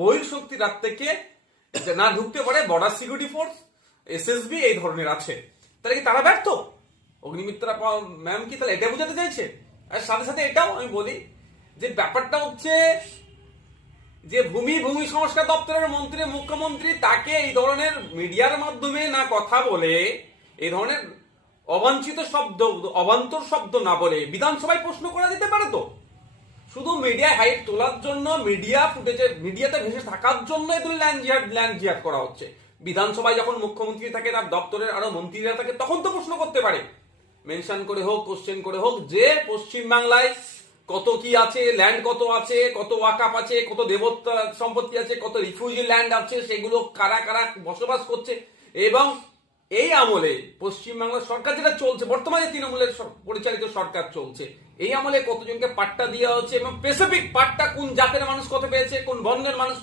বহিঃশক্তির হাত থেকে না ঢুকতে পারে বর্ডার সিকিউরিটি ফোর্স, এসএসবি এই ধরনের আছে। তাহলে কি তারা ব্যর্থ? অগ্নিমিত্রা ম্যাম কি তাহলে এটা বোঝাতে চাইছে? আর সাথে সাথে এটাও আমি বলি যে ব্যাপারটা হচ্ছে যে ভূমি সংস্কার দপ্তরের মন্ত্রী, মুখ্যমন্ত্রী তাকে এই ধরনের মিডিয়ার মাধ্যমে না কথা বলে, এই ধরনের অবাঞ্ছিত শব্দ, অবান্তর শব্দ না বলে বিধানসভায় প্রশ্ন করা যেতে পারে তো। শুধু মিডিয়া হাইপ তোলার জন্য, মিডিয়া ফুটেজে, মিডিয়াতে ভেসে থাকার জন্য এগুলো ল্যান্ড জিহাদ করা হচ্ছে। বিধানসভায় যখন মুখ্যমন্ত্রী থাকে, তার দপ্তরের আরো মন্ত্রীরা থাকে, তখন তো প্রশ্ন করতে পারে, মেনশন করে হোক, কোশ্চেন করে হোক, যে পশ্চিম বাংলায় কত কি আছে, ল্যান্ড কত আছে, কত ওয়াকাফ আছে, কত দেবতা সম্পত্তি আছে, কত রিফিউজি ল্যান্ড আছে, সেগুলো কারা কারা বসবাস করছে। এবং এই আমলে পশ্চিমবাংলার সরকার যেটা চলছে, বর্তমানে তৃণমূলের পরিচালিত সরকার চলছে, এই আমলে কতজনকে পাট্টা দেওয়া হচ্ছে এবং স্পেসিফিক পাট্টা কোন জাতের মানুষ কত পেয়েছে, কোন বর্ণের মানুষ